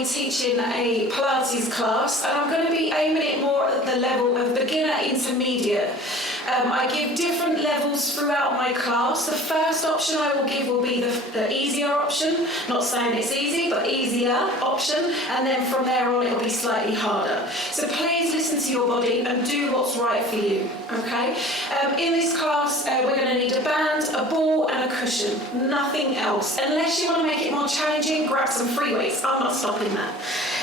be teaching a Pilates class, and I'm going to be aiming it more at the level of beginner intermediate. I give different levels throughout my class. The first option I will give will be the easier option, not saying it's easy, but easier option, and then from there on it'll be slightly harder. So please listen to your body and do what's right for you, okay? In this class, we're going to need a band, a ball and a cushion, nothing else. Unless you want to make it more challenging, grab some free weights. I'm not stopping that.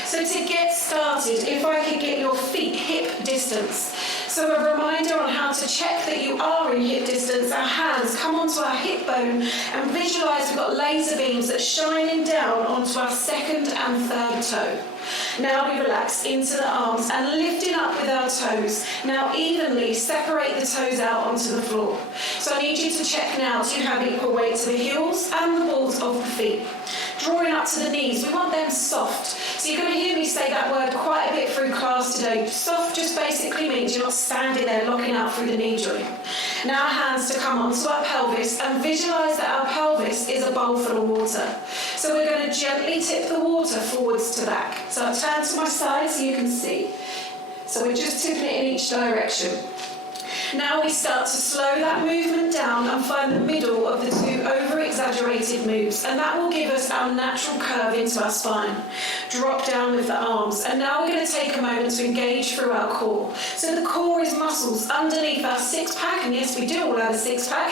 So to get started, if I could get your feet hip distance. So a reminder on how to check that you are in hip distance. Our hands come onto our hip bone and visualise we've got laser beams that are shining down onto our second and third toe. Now we relax into the arms and lifting up with our toes. Now evenly separate the toes out onto the floor. So I need you to check now, do you have equal weight to the heels and the balls of the feet? Drawing up to the knees, we want them soft. So you're going to hear me say that word quite a bit through class today. Soft just basically means you're not standing there locking out through the knee joint. Now hands to come onto our pelvis and visualise that our pelvis is a bowl full of water. So we're going to gently tip the water forwards to back. So I'll turn to my side so you can see. So we're just tipping it in each direction. Now we start to slow that movement down and find the middle of the two over-exaggerated moves, and that will give us our natural curve into our spine. Drop down with the arms, and now we're going to take a moment to engage through our core. So the core is muscles underneath our six-pack, and yes, we do all have a six-pack.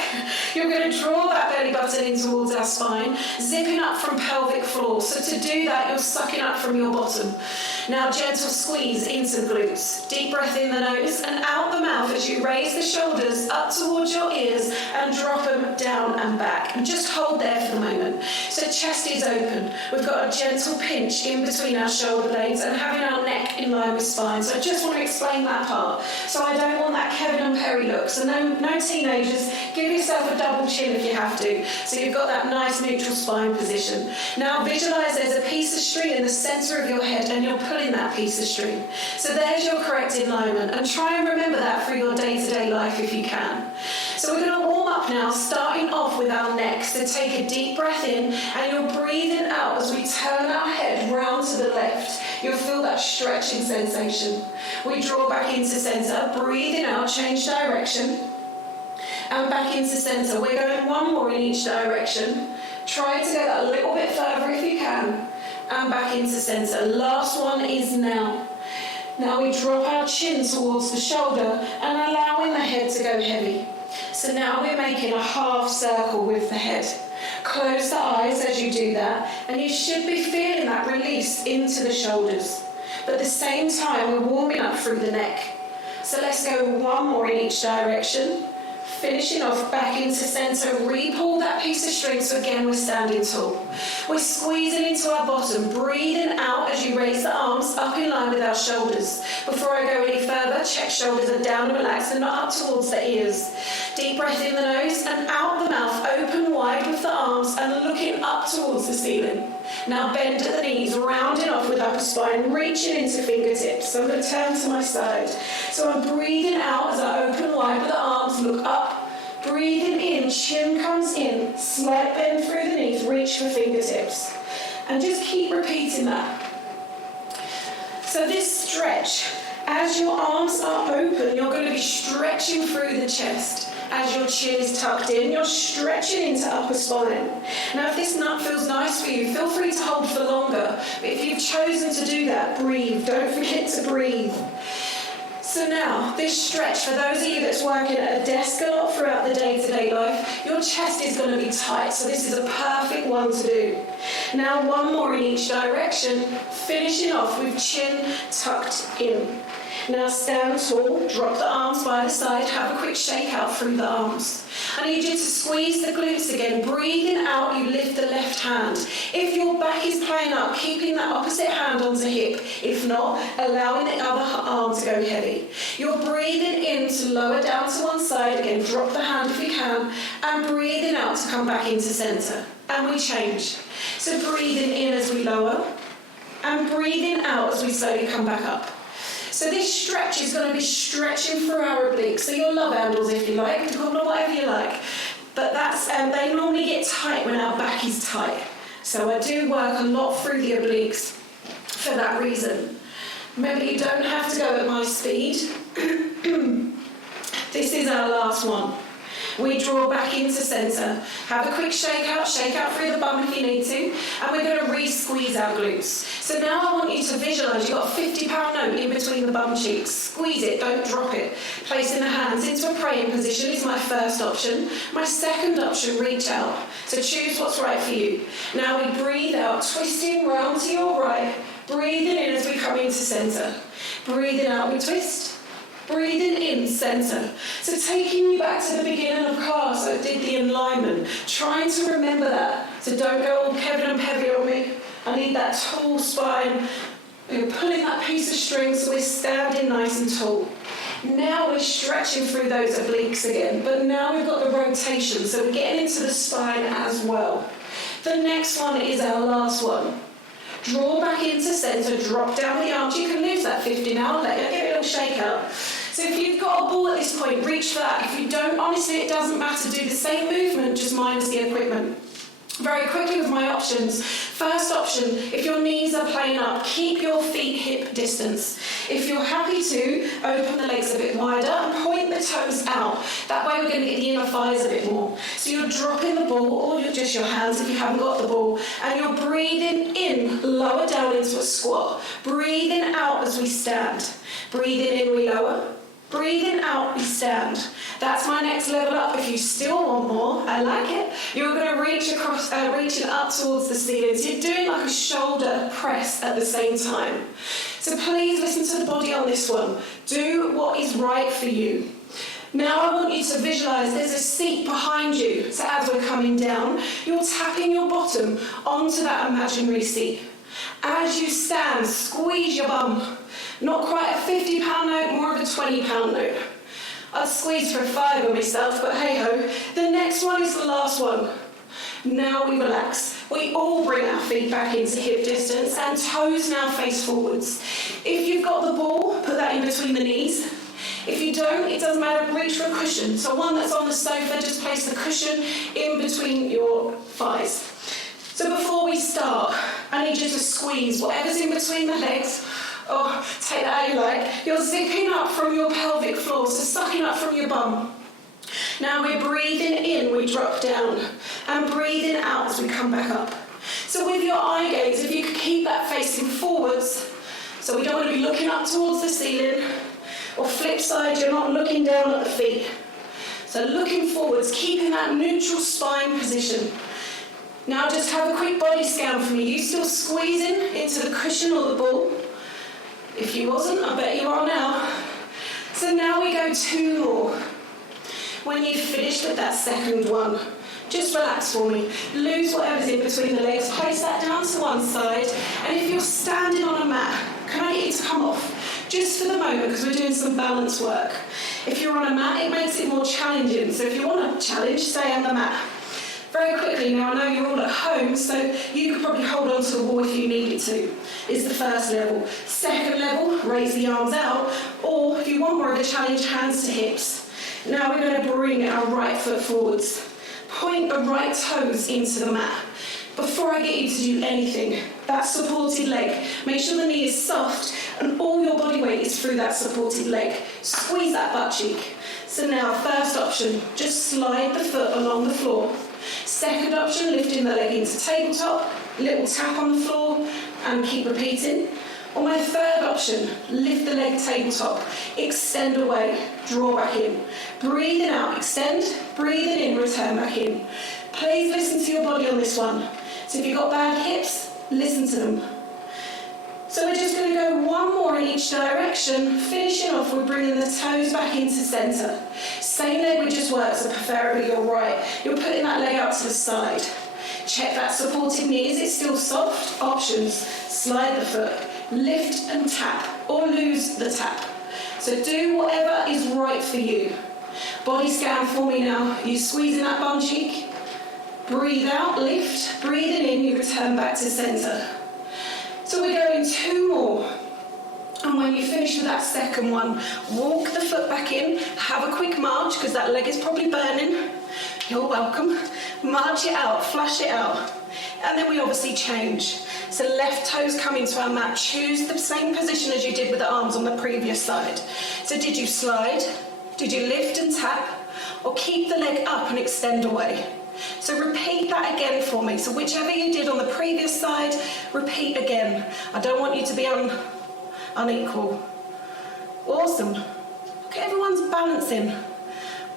You're going to draw that belly button in towards our spine, zipping up from pelvic floor. So to do that, you're sucking up from your bottom. Now gentle squeeze into the glutes. Deep breath in the nose and out the mouth as you raise the shoulders up towards your ears and drop them down and back. And just hold there for the moment. So chest is open. We've got a gentle pinch in between our shoulder blades and having our neck in line with spine. So I just want to explain that part. So I don't want that Kevin and Perry look. So no teenagers, give yourself a double chin if you have to. So you've got that nice neutral spine position. Now visualize there's a piece of string in the center of your head and you're pulling that piece of string. So there's your correct alignment, and try and remember that through your day-to-day life if you can. So we're going to warm up now, starting off with our neck. So take a deep breath in and you're breathing out as we turn our head round to the left. You'll feel that stretching sensation. We draw back into center, breathing out, change direction, and back into center. We're going one more in each direction. Try to go that a little bit further if you can, and back into center. Last one is now. Now we drop our chin towards the shoulder and allowing the head to go heavy. So now we're making a half circle with the head. Close the eyes as you do that, and you should be feeling that release into the shoulders. But at the same time, we're warming up through the neck. So let's go one more in each direction. Finishing off back into center, re-pull that piece of string, so again we're standing tall. We're squeezing into our bottom, breathing out as you raise the arms up in line with our shoulders. Before I go any further, check shoulders are down and relaxed and not up towards the ears. Deep breath in the nose and out the mouth, open wide with the arms and looking up towards the ceiling. Now bend at the knees, rounding off with upper spine, reaching into fingertips. So I'm going to turn to my side. So I'm breathing out as I open wide with the arms, look up. Breathing in, chin comes in, slight bend through the knees, reach for fingertips. And just keep repeating that. So this stretch, as your arms are open, you're going to be stretching through the chest. As your chin is tucked in, you're stretching into upper spine. Now, if this nut feels nice for you, feel free to hold for longer. But if you've chosen to do that, breathe. Don't forget to breathe. So now, this stretch, for those of you that's working at a desk a lot throughout the day-to-day life, your chest is going to be tight, so this is a perfect one to do. Now, one more in each direction, finishing off with chin tucked in. Now stand tall, drop the arms by the side, have a quick shake out through the arms. I need you to squeeze the glutes again. Breathing out, you lift the left hand. If your back is playing up, keeping that opposite hand onto hip. If not, allowing the other arm to go heavy. You're breathing in to lower down to one side. Again, drop the hand if you can. And breathing out to come back into center. And we change. So breathing in as we lower. And breathing out as we slowly come back up. So this stretch is going to be stretching through our obliques. So your love handles, if you like, call them whatever you like. But that's they normally get tight when our back is tight. So I do work a lot through the obliques. for that reason. Remember, you don't have to go at my speed. This is our last one. We draw back into centre. Have a quick shake out through the bum if you need to, and we're going to re-squeeze our glutes. So now I want you to visualise you've got a 50-pound note in between the bum cheeks. Squeeze it, don't drop it. Placing the hands into a praying position is my first option. My second option, reach out. So choose what's right for you. Now we breathe out, twisting round to your right, breathing in as we come into centre. Breathing out, we twist. Breathing in, centre. So taking you back to the beginning of class, I did the alignment. Trying to remember that. So don't go all Kevin and Pevy on me. I need that tall spine. We're pulling that piece of string so we're standing nice and tall. Now we're stretching through those obliques again, but now we've got the rotation, so we're getting into the spine as well. The next one is our last one. Draw back into centre, drop down the arms. You can lose that 50 now, let go, give it a little shake out. So if you've got a ball at this point, reach for that. If you don't, honestly, it doesn't matter. Do the same movement, just minus the equipment. Very quickly with my options. First option, if your knees are playing up, keep your feet hip distance. If you're happy to, open the legs a bit wider and point the toes out. That way we're going to get the inner thighs a bit more. So you're dropping the ball, or you're just your hands if you haven't got the ball, and you're breathing in, lower down into a squat. Breathing out as we stand. Breathing in, we lower. Breathing out, we stand. That's my next level up. If you still want more, I like it. You're going to reach across, reaching up towards the ceiling. So you're doing like a shoulder press at the same time. So please listen to the body on this one. Do what is right for you. Now I want you to visualise there's a seat behind you. So as we're coming down, you're tapping your bottom onto that imaginary seat. As you stand, squeeze your bum. Not quite a 50-pound note, more of a 20-pound note. I'd squeeze for a 5 on myself, but hey-ho. The next one is the last one. Now we relax. We all bring our feet back into hip distance and toes now face forwards. If you've got the ball, put that in between the knees. If you don't, it doesn't matter, reach for a cushion. So one that's on the sofa, just place the cushion in between your thighs. So before we start, I need you to squeeze whatever's in between the legs. Oh, take that how you like. You're zipping up from your pelvic floor, so sucking up from your bum. Now we're breathing in, we drop down, and breathing out as we come back up. So with your eye gaze, if you could keep that facing forwards, so we don't want to be looking up towards the ceiling, or flip side, you're not looking down at the feet. So looking forwards, keeping that neutral spine position. Now just have a quick body scan for me. You still squeezing into the cushion or the ball? If you wasn't, I bet you are now. So now we go 2 more. When you've finished with that second one, just relax for me. Lose whatever's in between the legs, place that down to one side, and if you're standing on a mat, can I get you to come off? Just for the moment, because we're doing some balance work. If you're on a mat, it makes it more challenging, so if you want a challenge, stay on the mat. Very quickly, now I know you're all at home, so you could probably hold on to the wall if you needed to, is the first level. Second level, raise the arms out, or if you want more of a challenge, hands to hips. Now we're going to bring our right foot forwards. Point the right toes into the mat. Before I get you to do anything, that supported leg, make sure the knee is soft and all your body weight is through that supported leg. Squeeze that butt cheek. So now, first option, just slide the foot along the floor. Second option, lifting the leg into tabletop, little tap on the floor, and keep repeating. Or my third option, lift the leg tabletop, extend away, draw back in. Breathing out, extend, breathing in, return back in. Please listen to your body on this one. So if you've got bad hips, listen to them. So we're just going to go one more in each direction. Finishing off, we're bringing the toes back into centre. Same leg we just worked, so preferably your right. You're putting that leg out to the side. Check that supported knee. Is it still soft? Options. Slide the foot. Lift and tap, or lose the tap. So do whatever is right for you. Body scan for me now. You squeezing that bum cheek. Breathe out, lift. Breathing in, you return back to centre. So we're going 2 more. And when you finish with that second one, walk the foot back in, have a quick march, because that leg is probably burning. You're welcome. March it out, flush it out. And then we obviously change. So left toes come into our mat. Choose the same position as you did with the arms on the previous side. So did you slide? Did you lift and tap? Or keep the leg up and extend away? So repeat that again for me. So whichever you did on the previous side, repeat again. I don't want you to be unequal. Awesome. Look at everyone's balancing.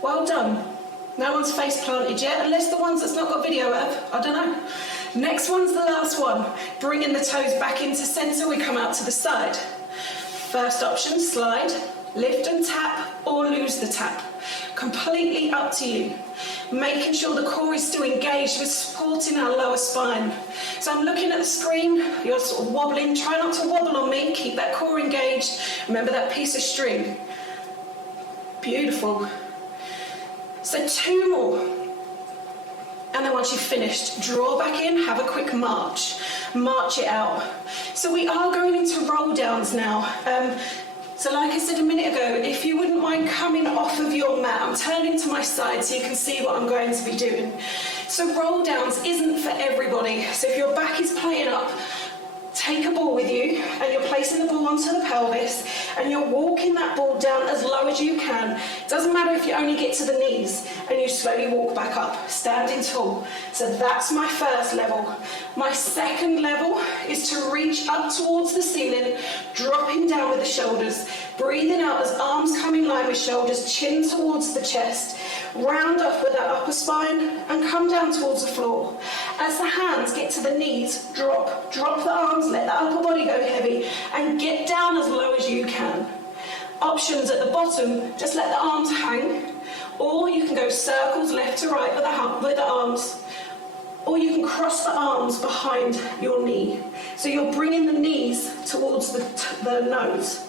Well done. No one's face planted yet, unless the ones that's not got video have. I don't know. Next one's the last one. Bringing the toes back into centre, we come out to the side. First option, slide, lift and tap, or lose the tap. Completely up to you. Making sure the core is still engaged with supporting our lower spine. So I'm looking at the screen, you're sort of wobbling. Try not to wobble on me, keep that core engaged. Remember that piece of string. Beautiful. So 2 more. And then once you've finished, draw back in, have a quick march. March it out. So we are going into roll downs now. So like I said a minute ago, if you wouldn't mind coming off of your mat, I'm turning to my side so you can see what I'm going to be doing. So roll downs isn't for everybody. So if your back is playing up, take a ball with you and you're placing the ball onto the pelvis and you're walking that ball down as low as you can. It doesn't matter if you only get to the knees and you slowly walk back up, standing tall. So that's my first level. My second level is to reach up towards the ceiling, dropping down with the shoulders, breathing out as arms come in line with shoulders, chin towards the chest, round off with that upper spine and come down towards the floor. As the hands get to the knees, drop the arms, let the upper body go heavy and get down as low as you can. Options at the bottom, just let the arms hang, or you can go circles left to right with the arms, or you can cross the arms behind your knee. So you're bringing the knees towards the nose.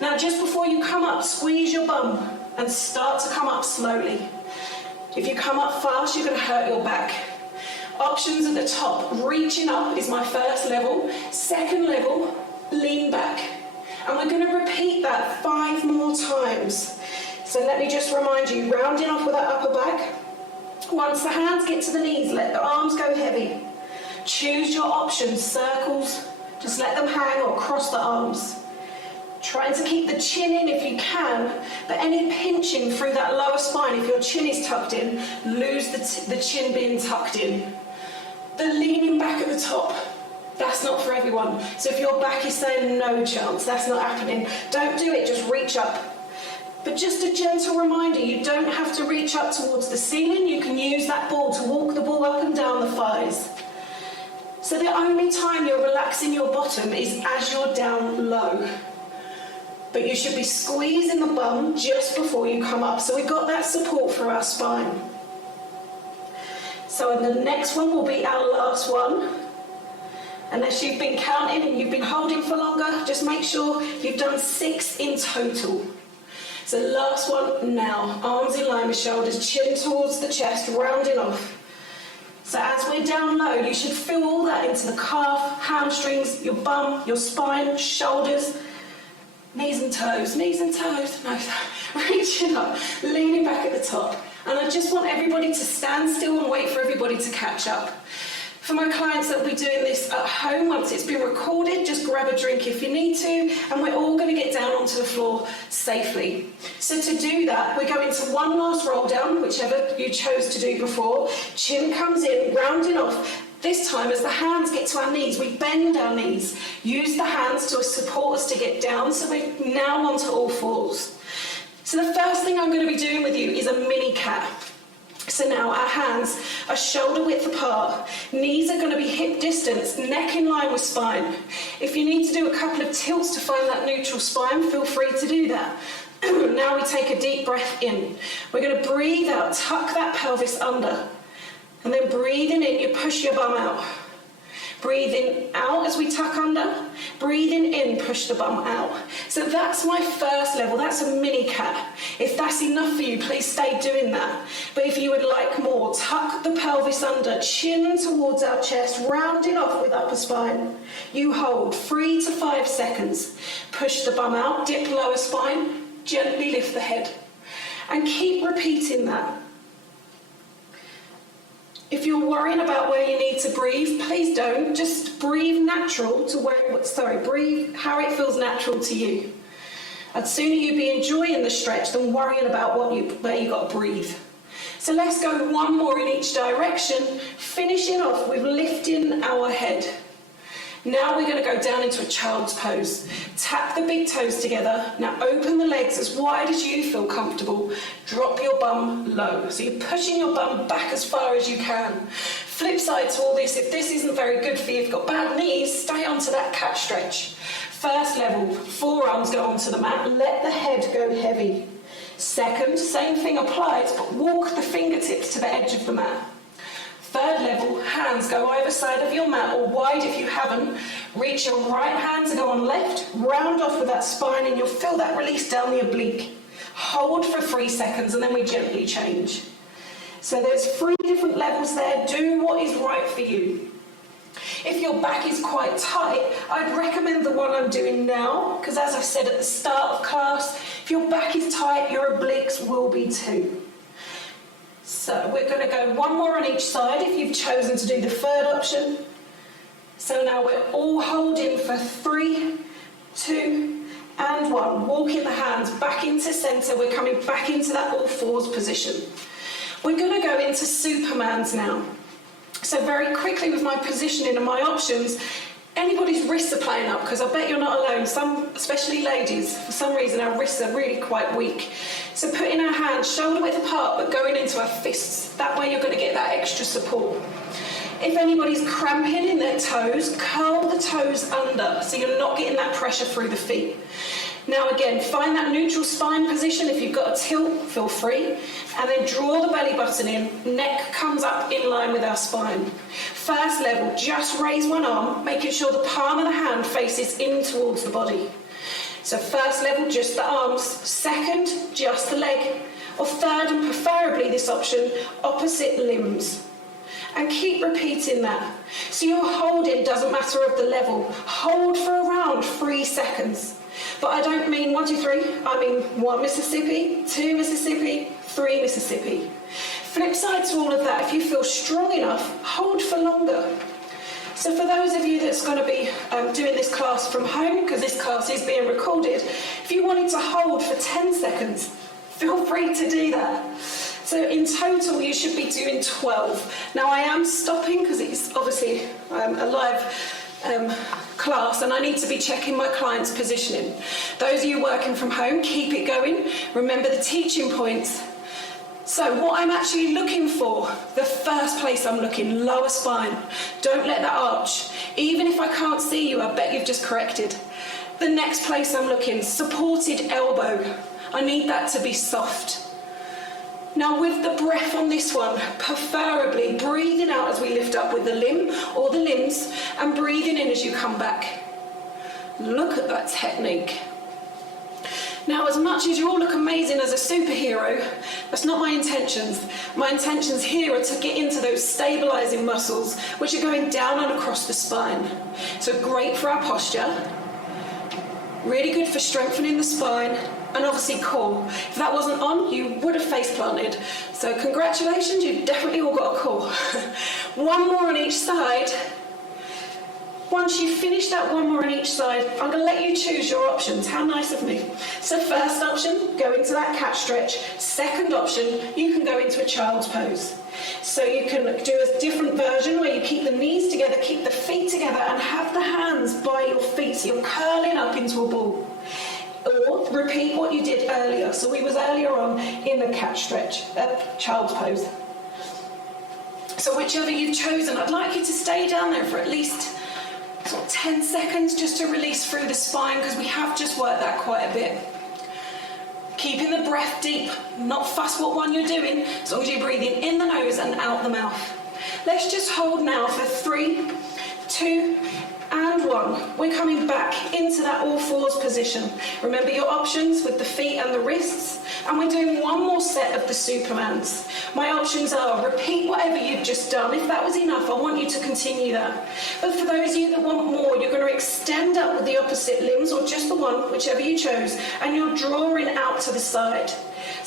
Now just before you come up, squeeze your bum and start to come up slowly. If you come up fast, you're going to hurt your back. Options at the top, reaching up is my first level. Second level, lean back. And we're going to repeat that 5 more times. So let me just remind you, rounding off with that upper back. Once the hands get to the knees, let the arms go heavy. Choose your options, circles, just let them hang or cross the arms. Trying to keep the chin in if you can, but any pinching through that lower spine, if your chin is tucked in, lose the chin being tucked in. The leaning back at the top, that's not for everyone. So if your back is saying no chance, that's not happening. Don't do it, just reach up. But just a gentle reminder, you don't have to reach up towards the ceiling. You can use that ball to walk the ball up and down the thighs. So the only time you're relaxing your bottom is as you're down low. But you should be squeezing the bum just before you come up. So we've got that support for our spine. So the next one will be our last one. Unless you've been counting and you've been holding for longer, just make sure you've done 6 in total. So last one now, arms in line with shoulders, chin towards the chest, rounding off. So as we're down low, you should feel all that into the calf, hamstrings, your bum, your spine, shoulders, knees and toes, no, reaching up, leaning back at the top. And I just want everybody to stand still and wait for everybody to catch up. For my clients that will be doing this at home, once it's been recorded, just grab a drink if you need to, and we're all going to get down onto the floor safely. So to do that, we're going to one last roll down, whichever you chose to do before. Chin comes in, rounding off. This time, as the hands get to our knees, we bend our knees. Use the hands to support us to get down, so we're now onto all fours. So the first thing I'm going to be doing with you is a mini cat. So now our hands are shoulder width apart. Knees are going to be hip distance, neck in line with spine. If you need to do a couple of tilts to find that neutral spine, feel free to do that. Now we take a deep breath in. We're going to breathe out, tuck that pelvis under. And then breathing in, you push your bum out. Breathing out as we tuck under. Breathing in, push the bum out. So that's my first level. That's a mini cat. If that's enough for you, please stay doing that. But if you would like more, tuck the pelvis under, chin towards our chest, rounding off with upper spine. You hold 3 to 5 seconds. Push the bum out, dip lower spine, gently lift the head. And keep repeating that. If you're worrying about where you need to breathe, please don't. Just breathe natural to breathe how it feels natural to you. I'd sooner you be enjoying the stretch than worrying about where you got to breathe. So let's go one more in each direction, finishing off with lifting our head. Now we're going to go down into a child's pose. Tap the big toes together. Now open the legs as wide as you feel comfortable. Drop your bum low. So you're pushing your bum back as far as you can. Flip side to all this, if this isn't very good for you, if you've got bad knees, stay onto that cat stretch. First level, forearms go onto the mat. Let the head go heavy. Second, same thing applies, but walk the fingertips to the edge of the mat. Third level, hands go either side of your mat or wide if you haven't. Reach your right hand to go on left, round off with that spine and you'll feel that release down the oblique. Hold for 3 seconds and then we gently change. So there's 3 different levels there. Do what is right for you. If your back is quite tight, I'd recommend the one I'm doing now, because as I said at the start of class, if your back is tight, your obliques will be too. So we're going to go one more on each side if you've chosen to do the third option. So now we're all holding for 3, 2, and 1. Walking the hands back into centre. We're coming back into that all fours position. We're going to go into Supermans now. So very quickly with my positioning and my options, anybody's wrists are playing up, because I bet you're not alone. Some, especially ladies, for some reason our wrists are really quite weak. So putting our hands shoulder width apart but going into our fists. That way you're going to get that extra support. If anybody's cramping in their toes, curl the toes under so you're not getting that pressure through the feet. Now again, find that neutral spine position. If you've got a tilt, feel free. And then draw the belly button in. Neck comes up in line with our spine. First level, just raise one arm, making sure the palm of the hand faces in towards the body. So first level, just the arms. Second, just the leg. Or third, and preferably this option, opposite limbs. And keep repeating that. So your holding doesn't matter of the level. Hold for around 3 seconds. But I don't mean 1, 2, 3. I mean 1 Mississippi, 2 Mississippi, 3 Mississippi. Flip side to all of that. If you feel strong enough, hold for longer. So for those of you that's going to be doing this class from home, because this class is being recorded, if you wanted to hold for 10 seconds, feel free to do that. So in total, you should be doing 12. Now I am stopping because it's obviously a live class and I need to be checking my client's positioning. Those of you working from home, keep it going. Remember the teaching points. So what I'm actually looking for, the first place I'm looking, lower spine. Don't let that arch. Even if I can't see you, I bet you've just corrected. The next place I'm looking, supported elbow. I need that to be soft. Now with the breath on this one, preferably breathing out as we lift up with the limb or the limbs and breathing in as you come back. Look at that technique. Now as much as you all look amazing as a superhero, that's not my intentions. My intentions here are to get into those stabilising muscles which are going down and across the spine. So great for our posture, really good for strengthening the spine, and obviously core. If that wasn't on, you would have face planted. So congratulations, you've definitely all got a core. One more on each side. Once you've finished that one more on each side, I'm going to let you choose your options. How nice of me. So first option, go into that cat stretch. Second option, you can go into a child's pose. So you can do a different version where you keep the knees together, keep the feet together, and have the hands by your feet. So you're curling up into a ball. Or repeat what you did earlier. So we was earlier on in the cat stretch, child's pose. So whichever you've chosen, I'd like you to stay down there for at least sort of 10 seconds just to release through the spine, because we have just worked that quite a bit. Keeping the breath deep, not fuss what one you're doing, as long as you're breathing in the nose and out the mouth. Let's just hold now for 3, 2, and 1. We're coming back into that all fours position. Remember your options with the feet and the wrists. And we're doing one more set of the Supermans. My options are repeat whatever you've just done. If that was enough, I want you to continue that. But for those of you that want more, you're going to extend up with the opposite limbs, or just the one, whichever you chose, and you're drawing out to the side.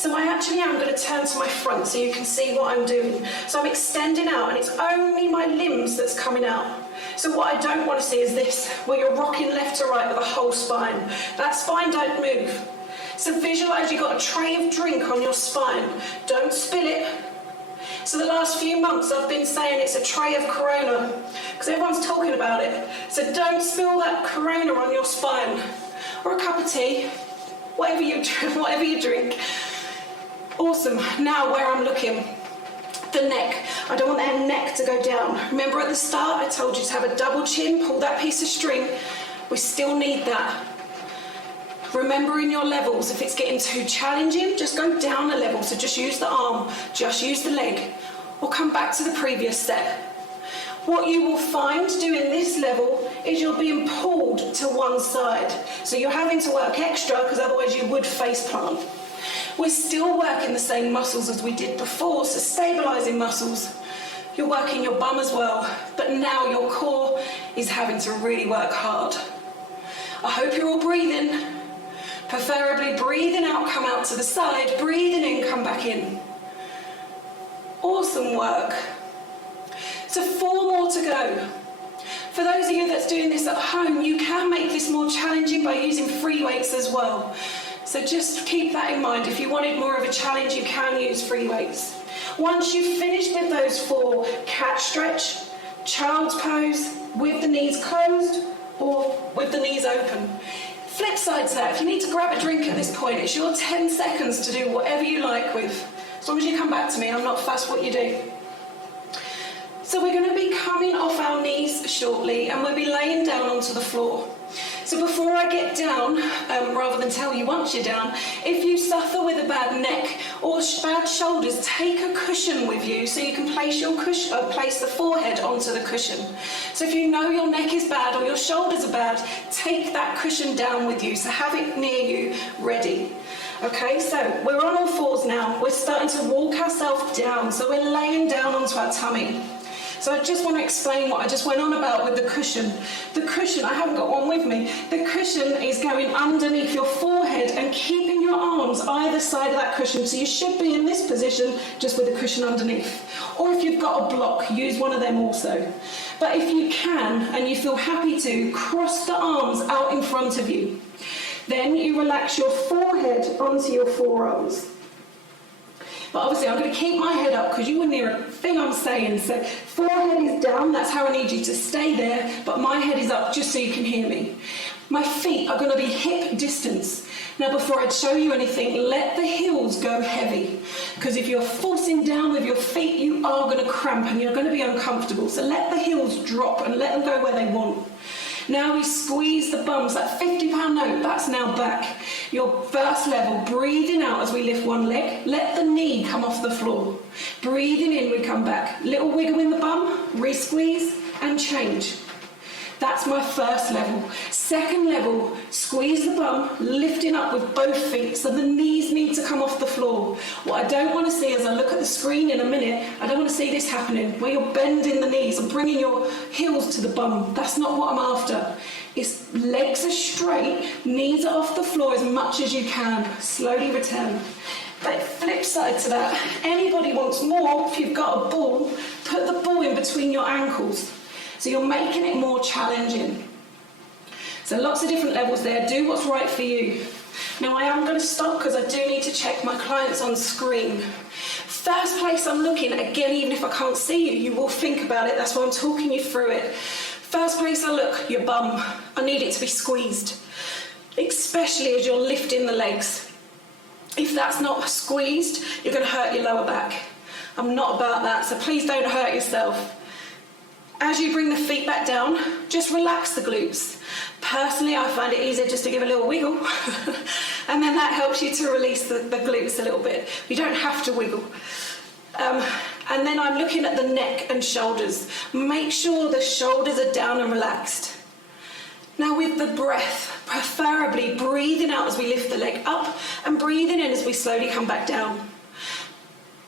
So I actually am going to turn to my front so you can see what I'm doing. So I'm extending out, and it's only my limbs that's coming out. So what I don't want to see is this, where you're rocking left to right with the whole spine. That spine don't move. So visualize you've got a tray of drink on your spine. Don't spill it. So the last few months I've been saying it's a tray of Corona, because everyone's talking about it. So don't spill that Corona on your spine. Or a cup of tea, whatever you drink. Awesome. Now where I'm looking. The neck. I don't want that neck to go down. Remember at the start I told you to have a double chin, pull that piece of string. We still need that. Remembering your levels. If it's getting too challenging, just go down a level. So just use the arm, just use the leg, or come back to the previous step. What you will find doing this level is you're being pulled to one side. So you're having to work extra because otherwise you would face plant. We're still working the same muscles as we did before, so stabilising muscles. You're working your bum as well, but now your core is having to really work hard. I hope you're all breathing. Preferably breathing out, come out to the side, breathing in, come back in. Awesome work. So 4 more to go. For those of you that's doing this at home, you can make this more challenging by using free weights as well. So just keep that in mind. If you wanted more of a challenge, you can use free weights. Once you've finished with those 4, cat stretch, child's pose, with the knees closed or with the knees open. Flip side to that, if you need to grab a drink at this point, it's your 10 seconds to do whatever you like with. As long as you come back to me, I'm not fussed what you do. So we're going to be coming off our knees shortly, and we'll be laying down onto the floor. So before I get down, rather than tell you once you're down, if you suffer with a bad neck or bad shoulders, take a cushion with you so you can place your cushion, place the forehead onto the cushion. So if you know your neck is bad or your shoulders are bad, take that cushion down with you. So have it near you, ready. Okay, so we're on all fours now. We're starting to walk ourselves down. So we're laying down onto our tummy. So I just want to explain what I just went on about with the cushion. The cushion, I haven't got one with me. The cushion is going underneath your forehead and keeping your arms either side of that cushion. So you should be in this position just with the cushion underneath. Or if you've got a block, use one of them also. But if you can, and you feel happy to, cross the arms out in front of you. Then you relax your forehead onto your forearms. But obviously I'm going to keep my head up because you wouldn't hear a thing I'm saying. So forehead is down, that's how I need you to stay there, but my head is up just so you can hear me. My feet are going to be hip distance. Now before I show you anything, let the heels go heavy. Because if you're forcing down with your feet, you are going to cramp and you're going to be uncomfortable. So let the heels drop and let them go where they want. Now we squeeze the bums, that 50-pound note, that's now back. Your first level, breathing out as we lift one leg, let the knee come off the floor. Breathing in, we come back. Little wiggle in the bum, re-squeeze and change. That's my first level. Second level, squeeze the bum, lifting up with both feet so the knees need to come off the floor. What I don't want to see as I look at the screen in a minute, I don't want to see this happening, where you're bending the knees and bringing your heels to the bum. That's not what I'm after. It's legs are straight, knees are off the floor as much as you can. Slowly return. But flip side to that, anybody wants more, if you've got a ball, put the ball in between your ankles. So you're making it more challenging. So lots of different levels there. Do what's right for you. Now I am going to stop because I do need to check my clients on screen. First place I'm looking, again, even if I can't see you, you will think about it. That's why I'm talking you through it. First place I look, your bum. I need it to be squeezed, especially as you're lifting the legs. If that's not squeezed, you're going to hurt your lower back. I'm not about that, so please don't hurt yourself. As you bring the feet back down, just relax the glutes. Personally, I find it easier just to give a little wiggle, and then that helps you to release the glutes a little bit. You don't have to wiggle. And then I'm looking at the neck and shoulders. Make sure the shoulders are down and relaxed. Now with the breath, preferably breathing out as we lift the leg up and breathing in as we slowly come back down.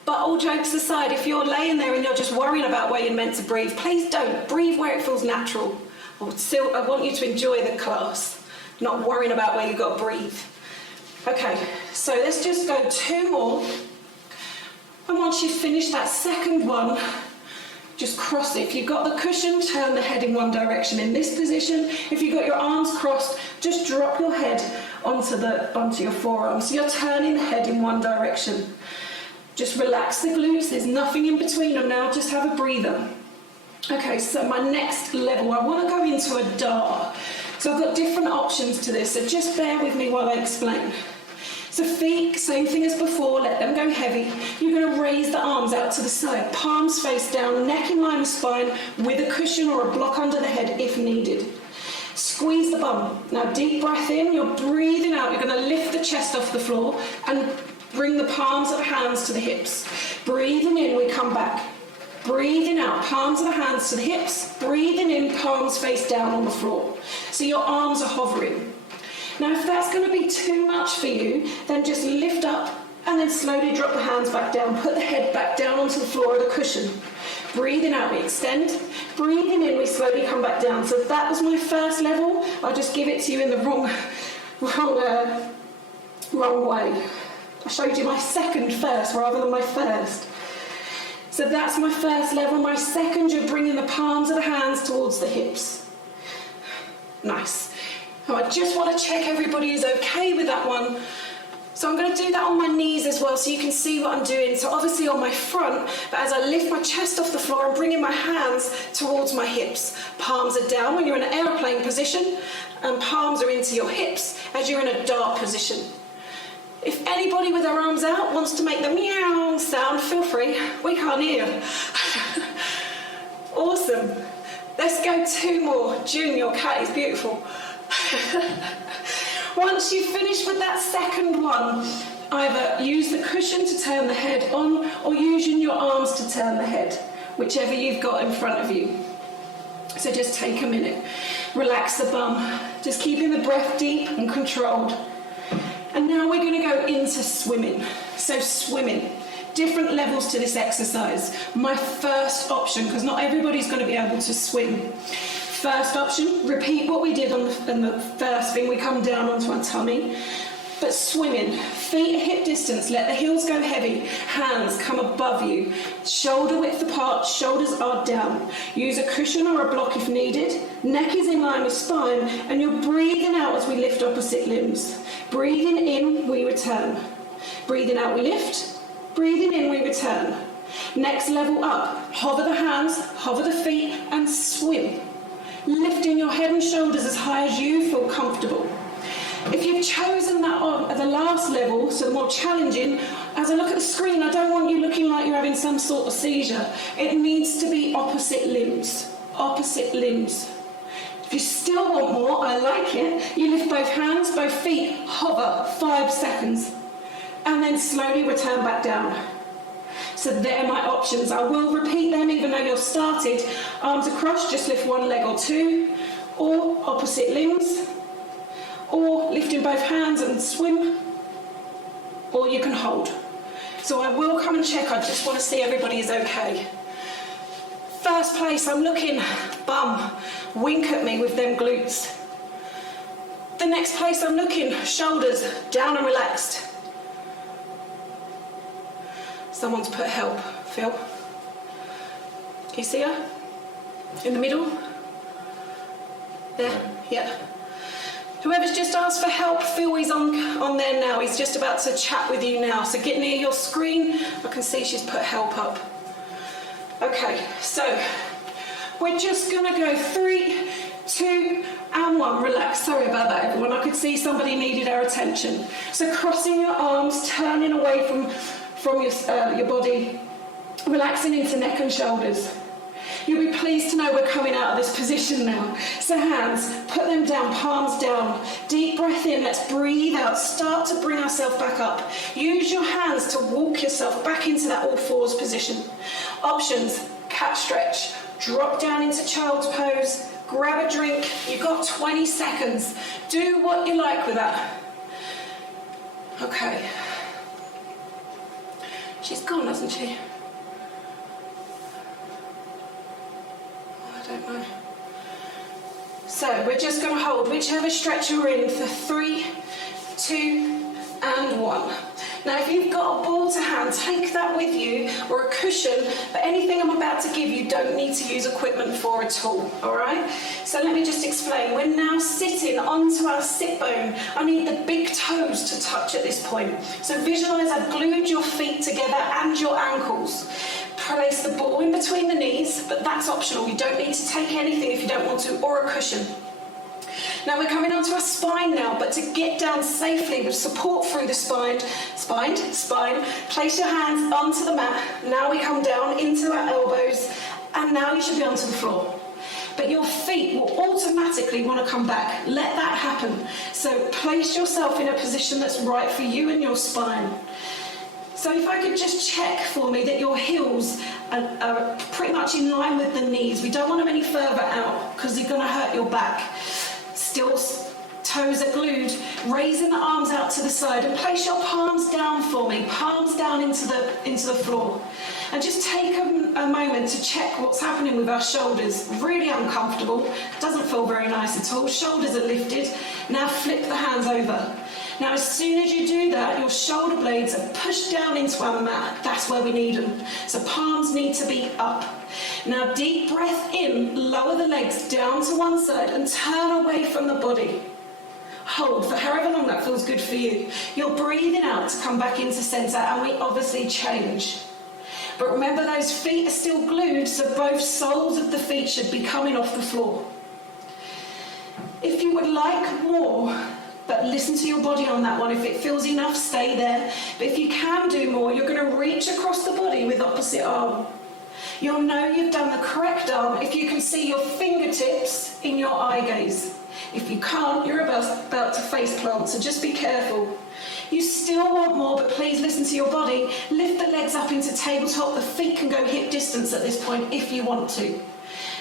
But all jokes aside, if you're laying there and you're just worrying about where you're meant to breathe, please don't. Breathe where it feels natural. I want you to enjoy the class, not worrying about where you've got to breathe. Okay, so let's just go 2 more. once you've finished that second one, just cross it. If you've got the cushion, turn the head in one direction. In this position, if you've got your arms crossed, just drop your head onto your forearms. So you're turning the head in one direction. Just relax the glutes. There's nothing in between them now. Just have a breather. Okay, so my next level, I want to go into a dart. So I've got different options to this, so just bear with me while I explain. So feet, same thing as before, let them go heavy. You're going to raise the arms out to the side, palms face down, neck in line with spine, with a cushion or a block under the head if needed. Squeeze the bum. Now deep breath in, you're breathing out, you're going to lift the chest off the floor and bring the palms of the hands to the hips. Breathing in, we come back. Breathing out, palms of the hands to the hips. Breathing in, palms face down on the floor. So your arms are hovering. Now if that's going to be too much for you, then just lift up and then slowly drop the hands back down. Put the head back down onto the floor of the cushion. Breathing out, we extend. Breathing in, we slowly come back down. So that was my first level. I'll just give it to you in the wrong way. I showed you my second first rather than my first. So that's my first level. My second, you're bringing the palms of the hands towards the hips. Nice. Now I just want to check everybody is okay with that one. So I'm going to do that on my knees as well so you can see what I'm doing. So obviously on my front, but as I lift my chest off the floor, I'm bringing my hands towards my hips. Palms are down when you're in an aeroplane position, and palms are into your hips as you're in a dart position. If anybody with their arms out wants to make the meow sound, feel free. We can't hear. Awesome. Let's go 2 more. June, your cat is beautiful. Once you've finished with that second one, either use the cushion to turn the head on or using your arms to turn the head, whichever you've got in front of you. So just take a minute. Relax the bum. Just keeping the breath deep and controlled. And now we're going to go into swimming. So swimming. Different levels to this exercise. My first option, because not everybody's going to be able to swim. First option, repeat what we did on the first thing. We come down onto our tummy. But swimming, feet at hip distance, let the heels go heavy, hands come above you, shoulder width apart, shoulders are down. Use a cushion or a block if needed, neck is in line with spine, and you're breathing out as we lift opposite limbs. Breathing in, we return. Breathing out, we lift. Breathing in, we return. Next level up, hover the hands, hover the feet, and swim. Lifting your head and shoulders as high as you feel comfortable. If you've chosen that on at the last level, so the more challenging, as I look at the screen, I don't want you looking like you're having some sort of seizure. It needs to be opposite limbs. Opposite limbs. If you still want more, I like it. You lift both hands, both feet, hover 5 seconds, and then slowly return back down. So they're my options. I will repeat them even though you're started. Arms across, just lift one leg or two, or opposite limbs. Or lifting both hands and swim, or you can hold. So I will come and check, I just want to see everybody is okay. First place, I'm looking, bum, wink at me with them glutes. The next place I'm looking, shoulders down and relaxed. Someone's put help, Phil. Can you see her? In the middle? There, yeah. Whoever's just asked for help, Phil is on there now. He's just about to chat with you now. So get near your screen. I can see she's put help up. Okay, so we're just going to go 3, 2, and 1. Relax. Sorry about that, everyone. I could see somebody needed our attention. So crossing your arms, turning away from your body, relaxing into neck and shoulders. You'll be pleased to know we're coming out of this position now. So hands, put them down, palms down. Deep breath in, let's breathe out. Start to bring ourselves back up. Use your hands to walk yourself back into that all fours position. Options, cat stretch. Drop down into child's pose. Grab a drink. You've got 20 seconds. Do what you like with that. Okay. She's gone, hasn't she? I don't know. So we're just going to hold whichever stretch you're in for 3, 2, and 1. Now, if you've got a ball to hand, take that with you, or a cushion, but anything I'm about to give you don't need to use equipment for at all, all right? So let me just explain. We're now sitting onto our sit bone. I need the big toes to touch at this point. So visualize I've glued your feet together and your ankles. Place the ball in between the knees, but that's optional. You don't need to take anything if you don't want to, or a cushion. Now we're coming onto our spine now, but to get down safely with support through the spine, place your hands onto the mat. Now we come down into our elbows, and now you should be onto the floor. But your feet will automatically want to come back. Let that happen. So place yourself in a position that's right for you and your spine. So if I could just check for me that your heels are pretty much in line with the knees. We don't want them any further out because you're going to hurt your back. Still, toes are glued. Raising the arms out to the side, and place your palms down for me. Palms down into the floor. And just take a moment to check what's happening with our shoulders. Really uncomfortable. Doesn't feel very nice at all. Shoulders are lifted. Now flip the hands over. Now, as soon as you do that, your shoulder blades are pushed down into our mat. That's where we need them. So palms need to be up. Now, deep breath in, lower the legs down to one side and turn away from the body. Hold for however long that feels good for you. You're breathing out to come back into center, and we obviously change. But remember, those feet are still glued, so both soles of the feet should be coming off the floor. If you would like more, but listen to your body on that one. If it feels enough, stay there. But if you can do more, you're going to reach across the body with opposite arm. You'll know you've done the correct arm if you can see your fingertips in your eye gaze. If you can't, you're about to face plant, so just be careful. You still want more, but please listen to your body. Lift the legs up into tabletop. The feet can go hip distance at this point if you want to.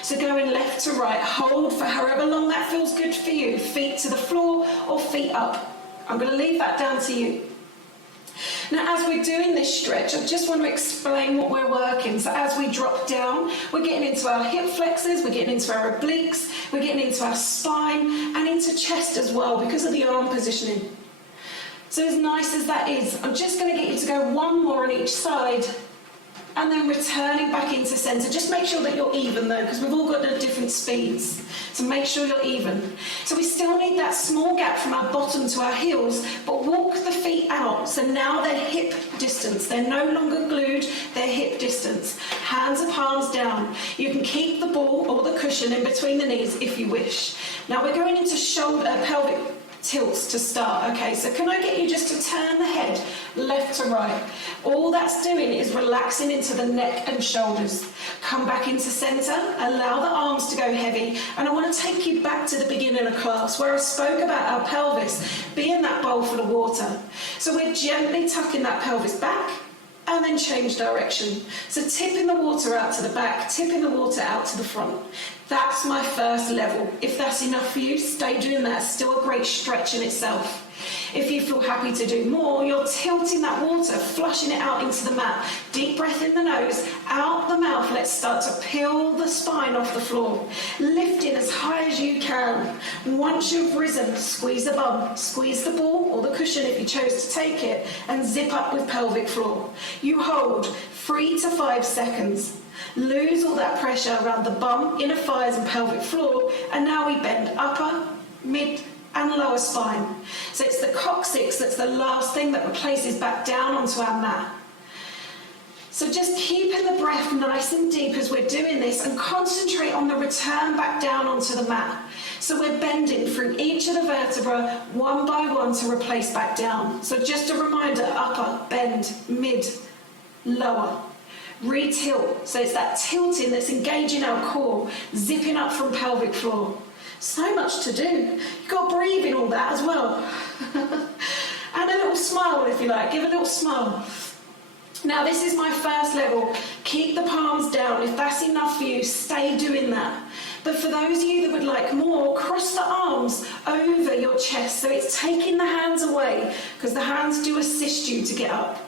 So going left to right, hold for however long that feels good for you. Feet to the floor or feet up. I'm going to leave that down to you. Now, as we're doing this stretch, I just want to explain what we're working. So as we drop down, we're getting into our hip flexors, we're getting into our obliques, we're getting into our spine and into chest as well because of the arm positioning. So as nice as that is, I'm just going to get you to go one more on each side and then returning back into center. Just make sure that you're even though, because we've all got the different speeds. So make sure you're even. So we still need that small gap from our bottom to our heels, but walk the feet out. So now they're hip distance. They're no longer glued, they're hip distance. Hands and palms down. You can keep the ball or the cushion in between the knees if you wish. Now we're going into pelvic tilts to start. Okay, so can I get you just to turn the head left to right? All that's doing is relaxing into the neck and shoulders. Come back into center, allow the arms to go heavy, and I want to take you back to the beginning of class where I spoke about our pelvis being that bowl full of water. So we're gently tucking that pelvis back and then change direction. So tipping the water out to the back, tipping the water out to the front. That's my first level. If that's enough for you, stay doing that. It's still a great stretch in itself. If you feel happy to do more, you're tilting that water, flushing it out into the mat. Deep breath in the nose, out the mouth. Let's start to peel the spine off the floor. Lifting as high as you can. Once you've risen, squeeze the bum, squeeze the ball or the cushion if you chose to take it, and zip up with pelvic floor. You hold 3 to 5 seconds. Lose all that pressure around the bum, inner thighs and pelvic floor, and now we bend upper, mid and lower spine. So it's the coccyx that's the last thing that replaces back down onto our mat. So just keeping the breath nice and deep as we're doing this and concentrate on the return back down onto the mat. So we're bending through each of the vertebrae one by one to replace back down. So just a reminder, upper, bend, mid, lower. Re-tilt, so it's that tilting that's engaging our core, zipping up from pelvic floor. So much to do. You've got to breathe in all that as well. And a little smile if you like, give a little smile. Now this is my first level. Keep the palms down. If that's enough for you, stay doing that. But for those of you that would like more, cross the arms over your chest. So it's taking the hands away, because the hands do assist you to get up.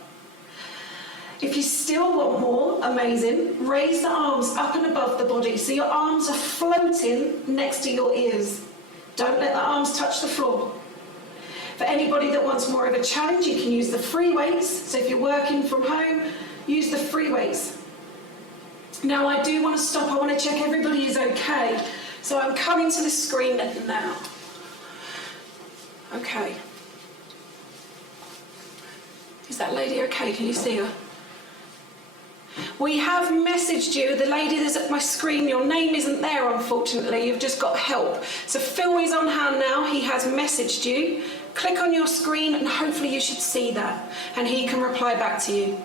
If you still want more, amazing, raise the arms up and above the body so your arms are floating next to your ears. Don't let the arms touch the floor. For anybody that wants more of a challenge, you can use the free weights. So if you're working from home, use the free weights. Now I do want to stop, I want to check everybody is okay. So I'm coming to the screen now. Okay. Is that lady okay? Can you see her? We have messaged you, the lady that's at my screen, your name isn't there unfortunately, you've just got help. So Phil is on hand now, he has messaged you. Click on your screen and hopefully you should see that and he can reply back to you.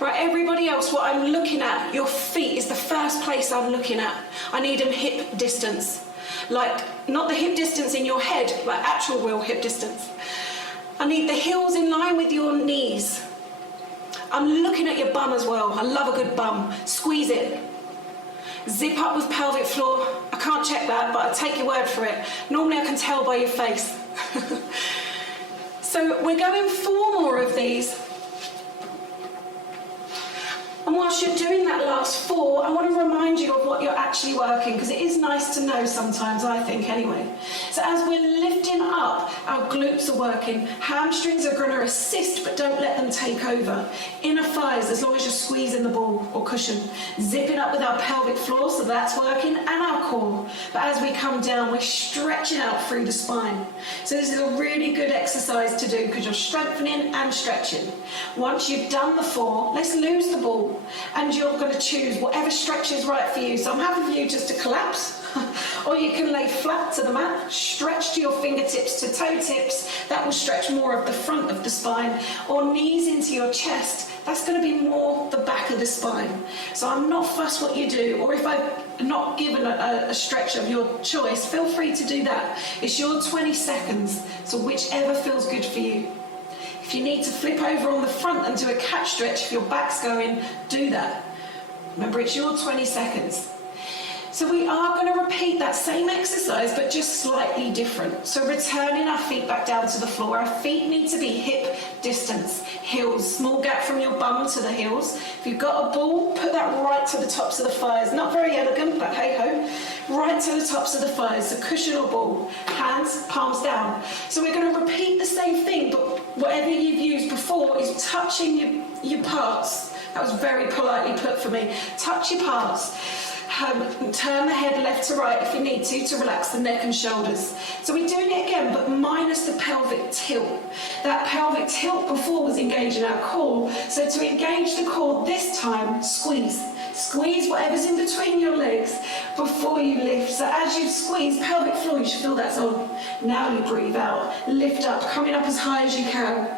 Right, everybody else, what I'm looking at, your feet is the first place I'm looking at. I need them hip distance. Like, not the hip distance in your head, like actual real hip distance. I need the heels in line with your knees. I'm looking at your bum as well. I love a good bum. Squeeze it. Zip up with pelvic floor. I can't check that, but I take your word for it. Normally I can tell by your face. So we're going 4 more of these. And whilst you're doing that last 4, I want to remind you of what you're actually working, because it is nice to know sometimes, I think, anyway. So as we're lifting up, our glutes are working. Hamstrings are going to assist, but don't let them take over. Inner thighs, as long as you're squeezing the ball or cushion. Zipping up with our pelvic floor, so that's working, and our core. But as we come down, we're stretching out through the spine. So this is a really good exercise to do, because you're strengthening and stretching. Once you've done the 4, let's lose the ball. And you're going to choose whatever stretch is right for you. So I'm happy for you just to collapse, or you can lay flat to the mat, stretch to your fingertips to toe tips. That will stretch more of the front of the spine, or knees into your chest. That's going to be more the back of the spine. So I'm not fussed what you do, or if I've not given a stretch of your choice, feel free to do that. It's your 20 seconds, so whichever feels good for you. If you need to flip over on the front and do a catch stretch, if your back's going, do that. Remember, it's your 20 seconds. So we are going to repeat that same exercise, but just slightly different. So returning our feet back down to the floor. Our feet need to be hip distance. Heels, small gap from your bum to the heels. If you've got a ball, put that right to the tops of the thighs. Not very elegant, but hey-ho. Right to the tops of the thighs, so cushion or ball. Hands, palms down. So we're going to repeat the same thing, but whatever you've used before is touching your parts. That was very politely put for me. Touch your parts. Turn the head left to right if you need to relax the neck and shoulders. So we're doing it again, but minus the pelvic tilt. That pelvic tilt before was engaging our core. So to engage the core this time, squeeze. Squeeze whatever's in between your legs before you lift. So as you squeeze, pelvic floor, you should feel that's on. Now you breathe out. Lift up, coming up as high as you can.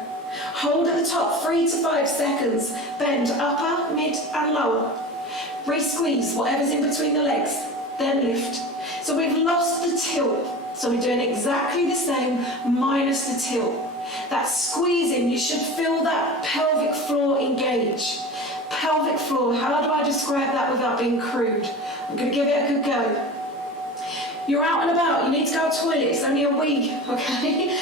Hold at the top 3 to 5 seconds. Bend upper, mid and lower. Re-squeeze whatever's in between the legs, then lift. So we've lost the tilt. So we're doing exactly the same, minus the tilt. That squeezing, you should feel that pelvic floor engage. Pelvic floor, how do I describe that without being crude? I'm going to give it a good go. You're out and about, you need to go to the toilet, it's only a wee, okay?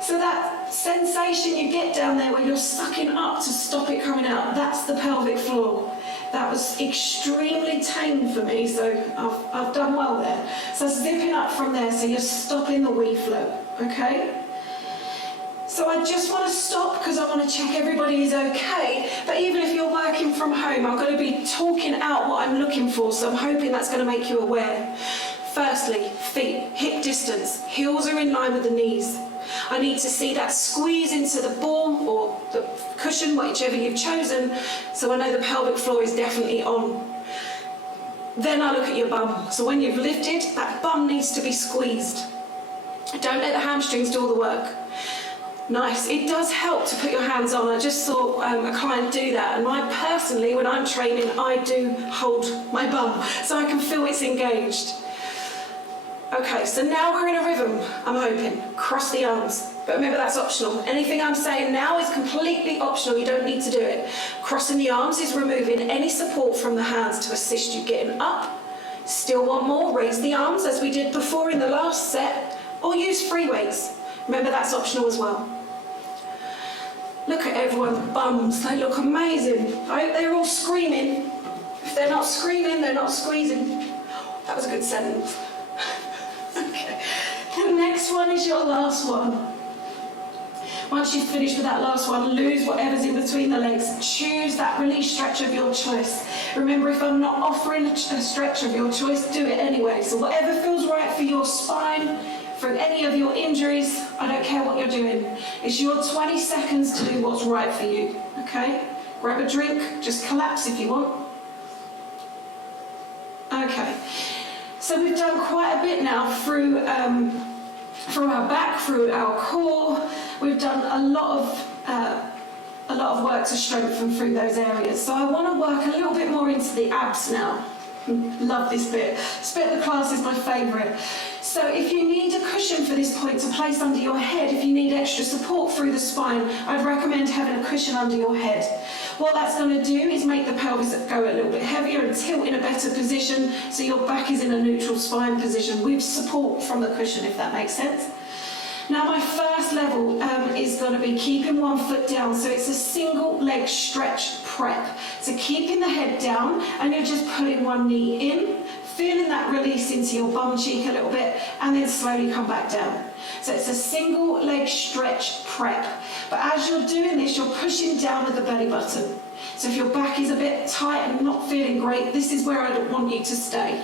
So that sensation you get down there where you're sucking up to stop it coming out, that's the pelvic floor. That was extremely tame for me, so I've done well there. So zipping up from there, so you're stopping the wee flow, okay? So I just want to stop because I want to check everybody is okay, but even if you're working from home, I'm going to be talking out what I'm looking for, so I'm hoping that's going to make you aware. Firstly, feet, hip distance, heels are in line with the knees. I need to see that squeeze into the ball or the cushion, whichever you've chosen, so I know the pelvic floor is definitely on. Then I look at your bum. So when you've lifted, that bum needs to be squeezed. Don't let the hamstrings do all the work. Nice. It does help to put your hands on. I just saw a client do that, and I personally, when I'm training, I do hold my bum so I can feel it's engaged. Okay, so now we're in a rhythm, I'm hoping. Cross the arms. But remember, that's optional. Anything I'm saying now is completely optional. You don't need to do it. Crossing the arms is removing any support from the hands to assist you getting up. Still want more? Raise the arms as we did before in the last set, or use free weights. Remember, that's optional as well. Look at everyone's bums. They look amazing. I hope they're all screaming. If they're not screaming, they're not squeezing. That was a good sentence. Okay. The next one is your last one. Once you've finished with that last one, lose whatever's in between the legs. Choose that release stretch of your choice. Remember, if I'm not offering a stretch of your choice, do it anyway. So whatever feels right for your spine, for any of your injuries, I don't care what you're doing. It's your 20 seconds to do what's right for you, okay? Grab a drink, just collapse if you want. Okay, so we've done quite a bit now through our back, through our core. We've done a lot of work to strengthen through those areas. So I want to work a little bit more into the abs now. Love this bit. This bit of the class is my favourite. So if you need a cushion for this point to place under your head, if you need extra support through the spine, I'd recommend having a cushion under your head. What that's going to do is make the pelvis go a little bit heavier and tilt in a better position, so your back is in a neutral spine position with support from the cushion, if that makes sense. Now my first level is going to be keeping one foot down, so it's a single leg stretch prep. So keeping the head down and you're just putting one knee in, feeling that release into your bum cheek a little bit, and then slowly come back down. So it's a single leg stretch prep. But as you're doing this, you're pushing down with the belly button. So if your back is a bit tight and not feeling great, this is where I don't want you to stay.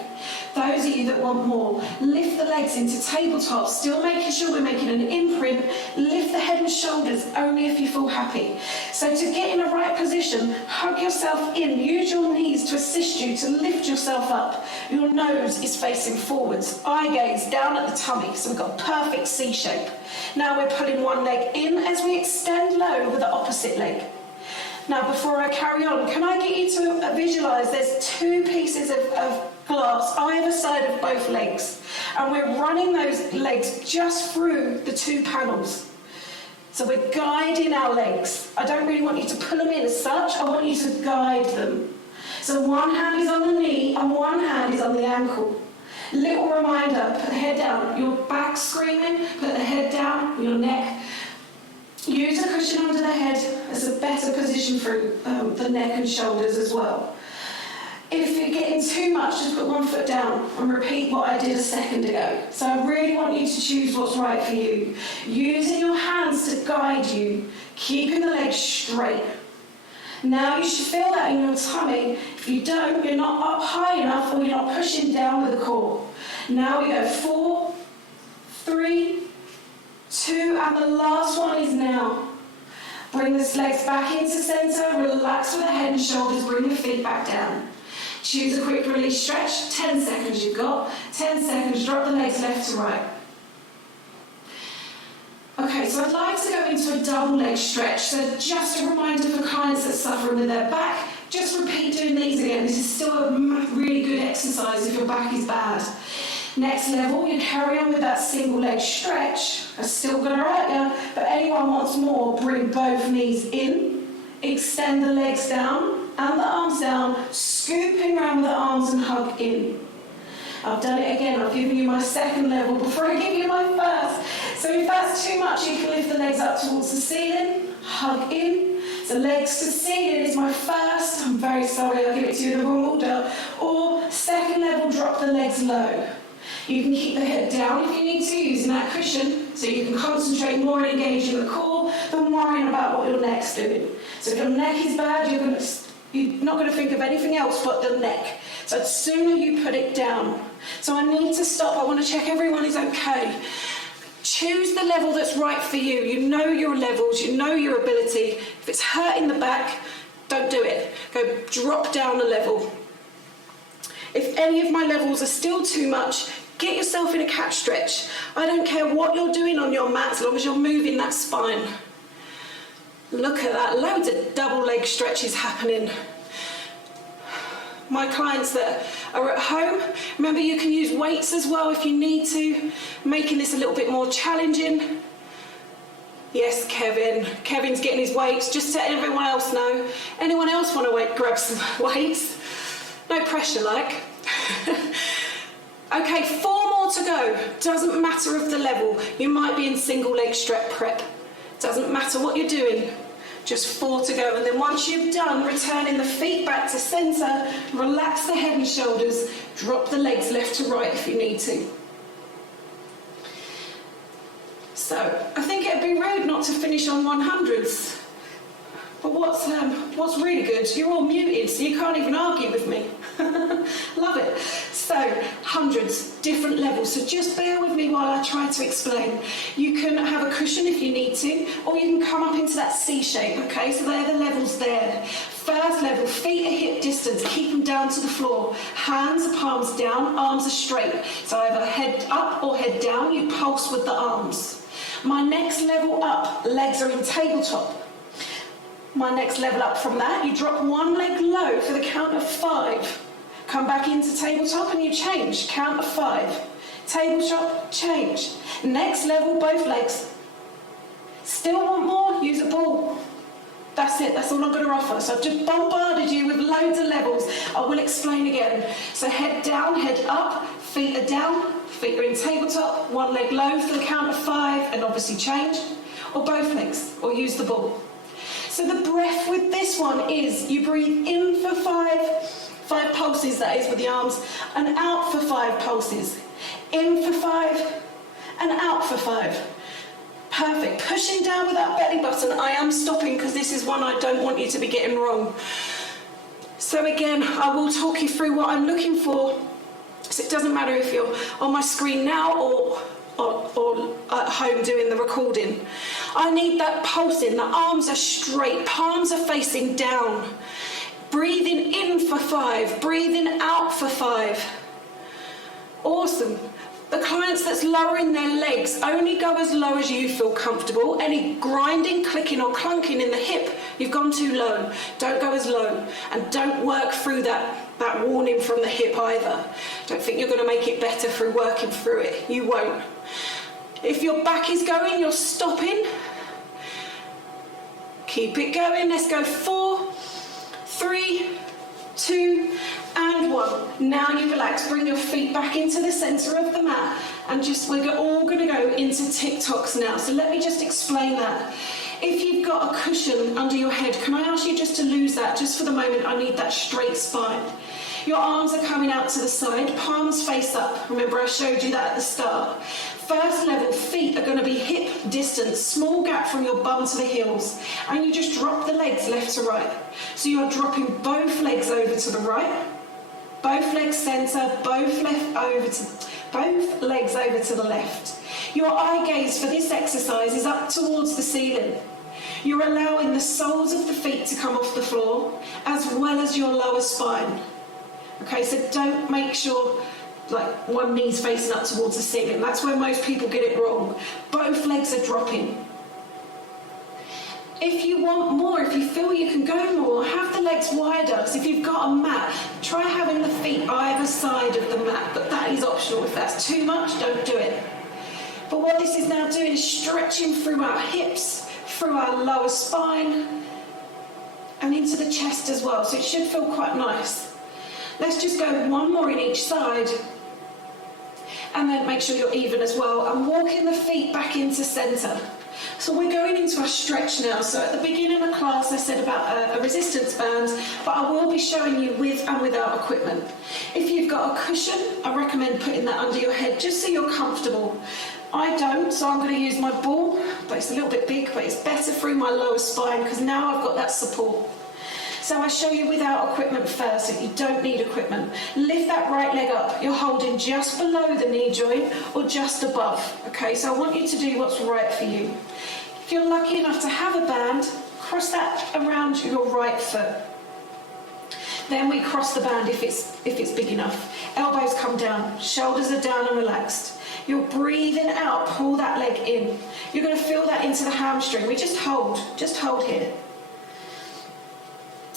Those of you that want more, lift the legs into tabletop, still making sure we're making an imprint. Lift the head and shoulders only if you feel happy. So to get in a right position, hug yourself in, use your knees to assist you to lift yourself up. Your nose is facing forwards, eye gaze down at the tummy, so we've got a perfect C shape. Now we're pulling one leg in as we extend low with the opposite leg. Now before I carry on, can I get you to visualise there's two pieces of glass either side of both legs, and we're running those legs just through the two panels. So we're guiding our legs. I don't really want you to pull them in as such, I want you to guide them. So one hand is on the knee and one hand is on the ankle. Little reminder, put the head down, your back screaming, put the head down, your neck. Use a cushion under the head as a better position for the neck and shoulders as well. If you're getting too much, just put one foot down and repeat what I did a second ago. So I really want you to choose what's right for you. Using your hands to guide you, keeping the legs straight. Now you should feel that in your tummy. If you don't, you're not up high enough or you're not pushing down with the core. Now we go 4, 3, 2, and the last one is now. Bring the legs back into centre, relax with the head and shoulders, bring your feet back down. Choose a quick release stretch, 10 seconds you've got. 10 seconds, drop the legs left to right. Okay, so I'd like to go into a double leg stretch. So just a reminder for clients that suffer with their back, just repeat doing these again. This is still a really good exercise if your back is bad. Next level, you carry on with that single leg stretch. I'm still going to hurt you, but anyone wants more, bring both knees in, extend the legs down and the arms down, scooping around with the arms and hug in. I've done it again, I've given you my second level before I give you my first. So if that's too much, you can lift the legs up towards the ceiling, hug in. So legs to ceiling is my first. I'm very sorry, I'll give it to you in the wrong order. Or second level, drop the legs low. You can keep the head down if you need to, using that cushion, so you can concentrate more on engaging the core than worrying about what your neck's doing. So if your neck is bad, you're not going to think of anything else but the neck. So the sooner you put it down. So I need to stop. I want to check everyone is okay. Choose the level that's right for you. You know your levels, you know your ability. If it's hurting the back, don't do it. Go drop down a level. If any of my levels are still too much, get yourself in a cat stretch. I don't care what you're doing on your mat as long as you're moving that spine. Look at that, loads of double leg stretches happening. My clients that are at home, remember you can use weights as well if you need to, making this a little bit more challenging. Yes, Kevin. Kevin's getting his weights, just to let everyone else know. Anyone else want to grab some weights? No pressure, like. Okay, 4 more to go. Doesn't matter of the level. You might be in single leg stretch prep. Doesn't matter what you're doing. Just 4 to go. And then once you've done, returning the feet back to centre, relax the head and shoulders, drop the legs left to right if you need to. So So I think it'd be rude not to finish on 100s. But what's really good, you're all muted, so you can't even argue with me. Love it. So, hundreds, different levels. So just bear with me while I try to explain. You can have a cushion if you need to, or you can come up into that C shape, okay? So they're the levels there. First level, feet at hip distance, keep them down to the floor. Hands, palms down, arms are straight. So either head up or head down, you pulse with the arms. My next level up, legs are in tabletop. My next level up from that, you drop one leg low for the count of 5. Come back into tabletop and you change, count of 5. Tabletop, change. Next level, both legs. Still want more? Use a ball. That's it, that's all I'm going to offer. So I've just bombarded you with loads of levels. I will explain again. So head down, head up, feet are down, feet are in tabletop, one leg low for the count of 5, and obviously change. Or both legs, or use the ball. So the breath with this one is you breathe in for 5 pulses, that is with the arms, and out for 5 pulses. In for 5 and out for 5. Perfect. Pushing down with that belly button. I am stopping because this is one I don't want you to be getting wrong. So again, I will talk you through what I'm looking for. So it doesn't matter if you're on my screen now or at home doing the recording. I need that pulsing. The arms are straight, palms are facing down. Breathing in for 5, breathing out for 5. Awesome. The clients that's lowering their legs, only go as low as you feel comfortable. Any grinding, clicking or clunking in the hip, you've gone too low. Don't go as low. And don't work through that warning from the hip either. Don't think you're going to make it better through working through it. You won't. If your back is going, you're stopping. Keep it going. Let's go 4, 3, 2, and 1. Now you relax. Bring your feet back into the centre of the mat. And we're all going to go into TikToks now. So let me just explain that. If you've got a cushion under your head, can I ask you just to lose that? Just for the moment, I need that straight spine. Your arms are coming out to the side, palms face up. Remember, I showed you that at the start. First level, feet are going to be hip distance, small gap from your bum to the heels. And you just drop the legs left to right. So you are dropping both legs over to the right, both legs centre, both legs over to the left. Your eye gaze for this exercise is up towards the ceiling. You're allowing the soles of the feet to come off the floor, as well as your lower spine. Okay, so don't make sure like one knee's facing up towards the ceiling. That's where most people get it wrong. Both legs are dropping. If you want more, if you feel you can go more, have the legs wider. So if you've got a mat, try having the feet either side of the mat, but that is optional. If that's too much, don't do it. But what this is now doing is stretching through our hips, through our lower spine, and into the chest as well. So it should feel quite nice. Let's just go one more in each side. And then make sure you're even as well. And walking the feet back into centre. So we're going into a stretch now. So at the beginning of class I said about a resistance band, but I will be showing you with and without equipment. If you've got a cushion, I recommend putting that under your head just so you're comfortable. I don't, so I'm going to use my ball, but it's a little bit big, but it's better through my lower spine because now I've got that support. So I show you without equipment first, if you don't need equipment. Lift that right leg up. You're holding just below the knee joint or just above. Okay, so I want you to do what's right for you. If you're lucky enough to have a band, cross that around your right foot. Then we cross the band if it's big enough. Elbows come down, shoulders are down and relaxed. You're breathing out, pull that leg in. You're going to feel that into the hamstring. We just hold here.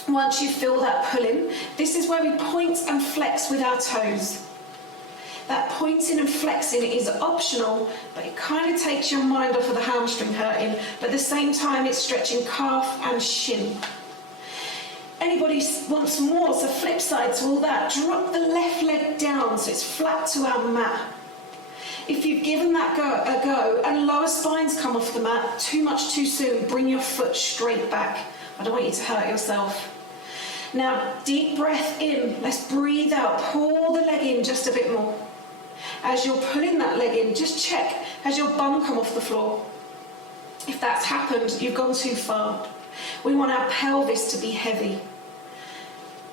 Once you feel that pulling, this is where we point and flex with our toes. That pointing and flexing is optional, but it kind of takes your mind off of the hamstring hurting, but at the same time it's stretching calf and shin. Anybody wants more, so flip side to all that, drop the left leg down so it's flat to our mat. If you've given that a go and lower spines come off the mat too much too soon, bring your foot straight back. I don't want you to hurt yourself. Now, deep breath in. Let's breathe out. Pull the leg in just a bit more. As you're pulling that leg in, just check. Has your bum come off the floor? If that's happened, you've gone too far. We want our pelvis to be heavy.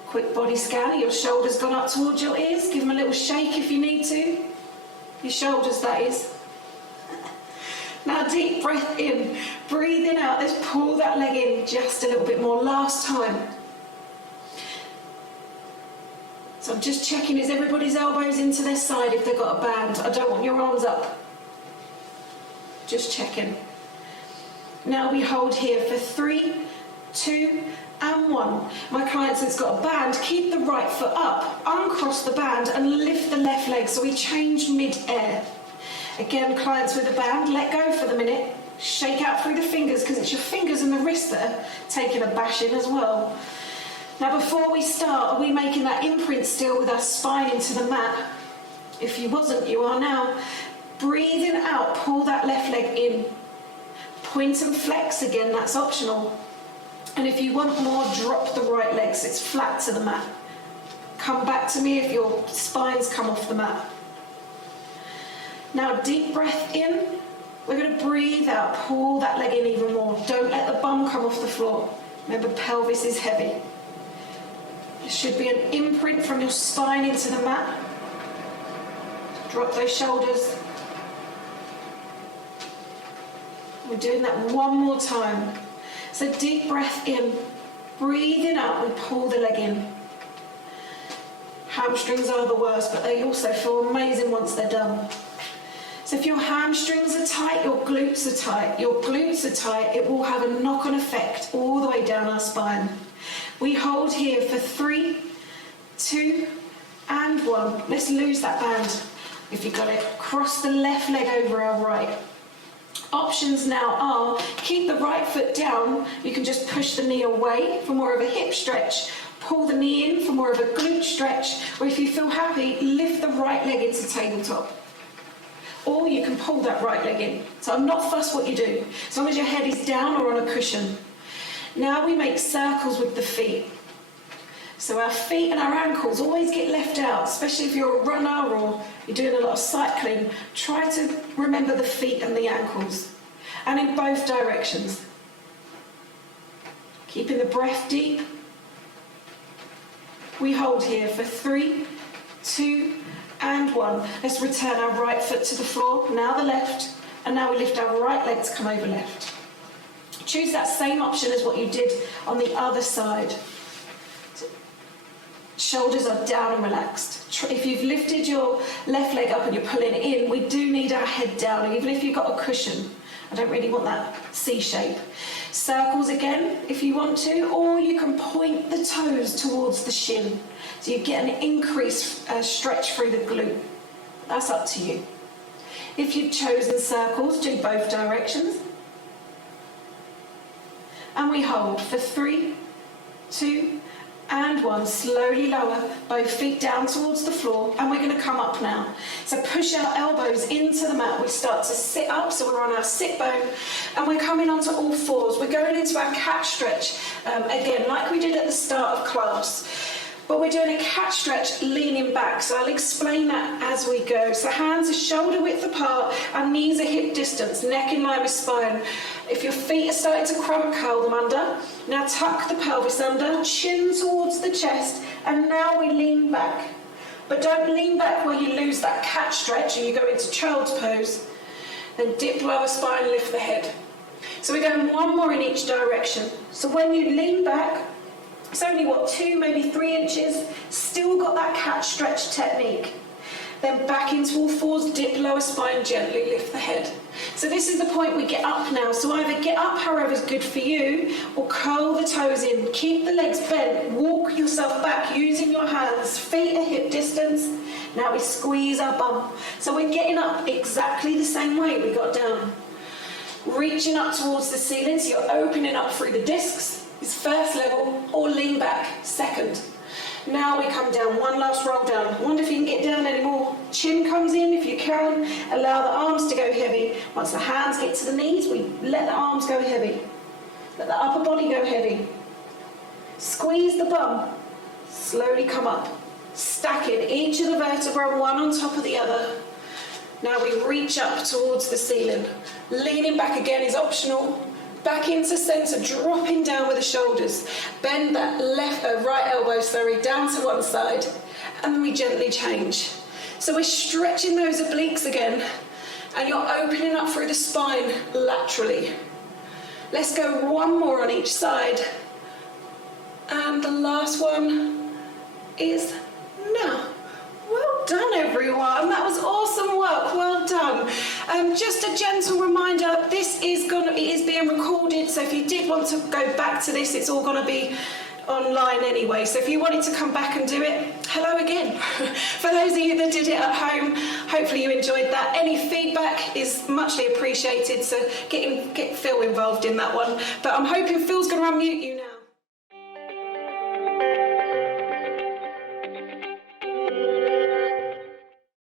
Quick body scan. Your shoulders gone up towards your ears. Give them a little shake if you need to. Your shoulders, that is. Now deep breath in. Breathing out. Let's pull that leg in just a little bit more. Last time. So I'm just checking, is everybody's elbows into their side if they've got a band? I don't want your arms up. Just checking. Now we hold here for 3, 2, and 1. My client that's got a band, keep the right foot up, uncross the band and lift the left leg, so we change mid-air. Again, clients with a band, let go for the minute, shake out through the fingers, because it's your fingers and the wrists that are taking a bashing as well. Now before we start, are we making that imprint still with our spine into the mat? If you wasn't, you are now. Breathing out, pull that left leg in. Point and flex again, that's optional. And if you want more, drop the right leg so it's flat to the mat. Come back to me if your spine's come off the mat. Now deep breath in. We're going to breathe out, pull that leg in even more. Don't let the bum come off the floor. Remember, pelvis is heavy. There should be an imprint from your spine into the mat. Drop those shoulders. We're doing that one more time. So deep breath in, breathing out, we pull the leg in. Hamstrings are the worst, but they also feel amazing once they're done. So if your hamstrings are tight, your glutes are tight. Your glutes are tight, it will have a knock-on effect all the way down our spine. We hold here for 3, 2, and 1. Let's lose that band. If you got it, cross the left leg over our right. Options now are, keep the right foot down, you can just push the knee away for more of a hip stretch, pull the knee in for more of a glute stretch, or if you feel happy, lift the right leg into tabletop. Or you can pull that right leg in. So I'm not fussed what you do, as long as your head is down or on a cushion. Now we make circles with the feet. So our feet and our ankles always get left out, especially if you're a runner or you're doing a lot of cycling. Try to remember the feet and the ankles, and in both directions. Keeping the breath deep. We hold here for 3, 2, and 1. Let's return our right foot to the floor, now the left, and now we lift our right leg to come over left. Choose that same option as what you did on the other side. Shoulders are down and relaxed. If you've lifted your left leg up and you're pulling it in, we do need our head down, even if you've got a cushion. I don't really want that C shape. Circles again, if you want to, or you can point the toes towards the shin. So you get an increased stretch through the glute. That's up to you. If you've chosen circles, do both directions. And we hold for 3, 2, and 1. Slowly lower both feet down towards the floor, and we're going to come up now. So push our elbows into the mat. We start to sit up, so we're on our sit bone, and we're coming onto all fours. We're going into our cat stretch, again, like we did at the start of class. But we're doing a cat stretch leaning back, so I'll explain that as we go. So hands are shoulder width apart, our knees are hip distance, neck in line with spine. If your feet are starting to curl them under. Now tuck the pelvis under, chin towards the chest, and now we lean back. But don't lean back where you lose that cat stretch and you go into child's pose. Then dip lower spine, lift the head. So we're going one more in each direction. So when you lean back, it's only, 2, maybe 3 inches, still got that cat stretch technique. Then back into all fours, dip lower spine, gently lift the head. So this is the point we get up now. So either get up however's good for you, or curl the toes in. Keep the legs bent, walk yourself back using your hands, feet at hip distance. Now we squeeze our bum. So we're getting up exactly the same way we got down. Reaching up towards the ceiling, so you're opening up through the discs. It's first level, or lean back, second. Now we come down, one last roll down. I wonder if you can get down anymore. Chin comes in if you can. Allow the arms to go heavy. Once the hands get to the knees, we let the arms go heavy. Let the upper body go heavy. Squeeze the bum. Slowly come up. Stacking each of the vertebrae one on top of the other. Now we reach up towards the ceiling. Leaning back again is optional. Back into centre, dropping down with the shoulders. Bend that right elbow, down to one side. And then we gently change. So we're stretching those obliques again. And you're opening up through the spine laterally. Let's go one more on each side. And the last one is now. Well done, everyone. That was awesome work. Well done. Just a gentle reminder, it is being recorded, so if you did want to go back to this, it's all going to be online anyway. So if you wanted to come back and do it, hello again. For those of you that did it at home, hopefully you enjoyed that. Any feedback is muchly appreciated, so get Phil involved in that one. But I'm hoping Phil's going to unmute you now.